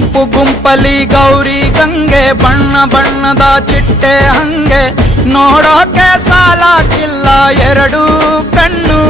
ಗುಂಪು ಗುಂಪಲಿ ಗೌರಿ ಗಂಗೆ ಬಣ್ಣ ಬಣ್ಣದ ಚಿಟ್ಟೆ ಹಂಗೆ ನೋಡೋಕೆ ಸಾಲಾಕಿಲ್ಲ ಎರಡು ಕಣ್ಣು.